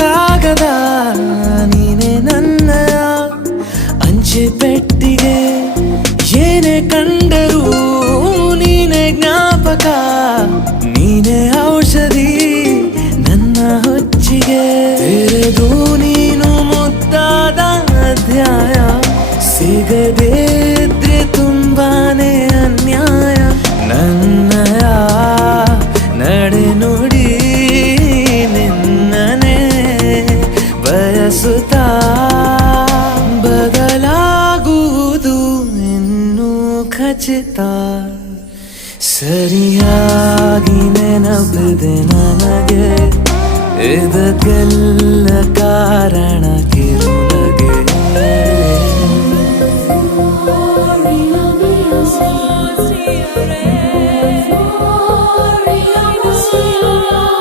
ಕಾಗದ ನೀನೆ ನನ್ನಯ ಅಂಚೆ ಪೆಟ್ಟಿಗೆ ಏನೇ ಕಂಡರೂ ನೀನೆ ಜ್ಞಾಪಕ ನೀನೆ ಔಷಧಿ ನನ್ನ ಹೊಚ್ಚಿಗೆ ತೆರೆದು ನೀನು ಮುದ್ದಾದ ಅಧ್ಯಾಯ ಸಿಗದೇ ಇದ್ರೆ ತುಂಬಾನೇ ಅನ್ಯಾಯ ನನ್ನಯ ನಡೆ ನುಡಿ ನಿನ್ನನೆ ಬಯಸುತ್ತಾ ಬದಲಾಗುವುದು ಇನ್ನೂ ಖಚಿತ ಸರಿಯಾಗಿ ನೆನಪಿದೆ ನನಗೆ ಇದಕ್ಕೆಲ್ಲ ಕಾರಣ ಕಿರುನಗೆ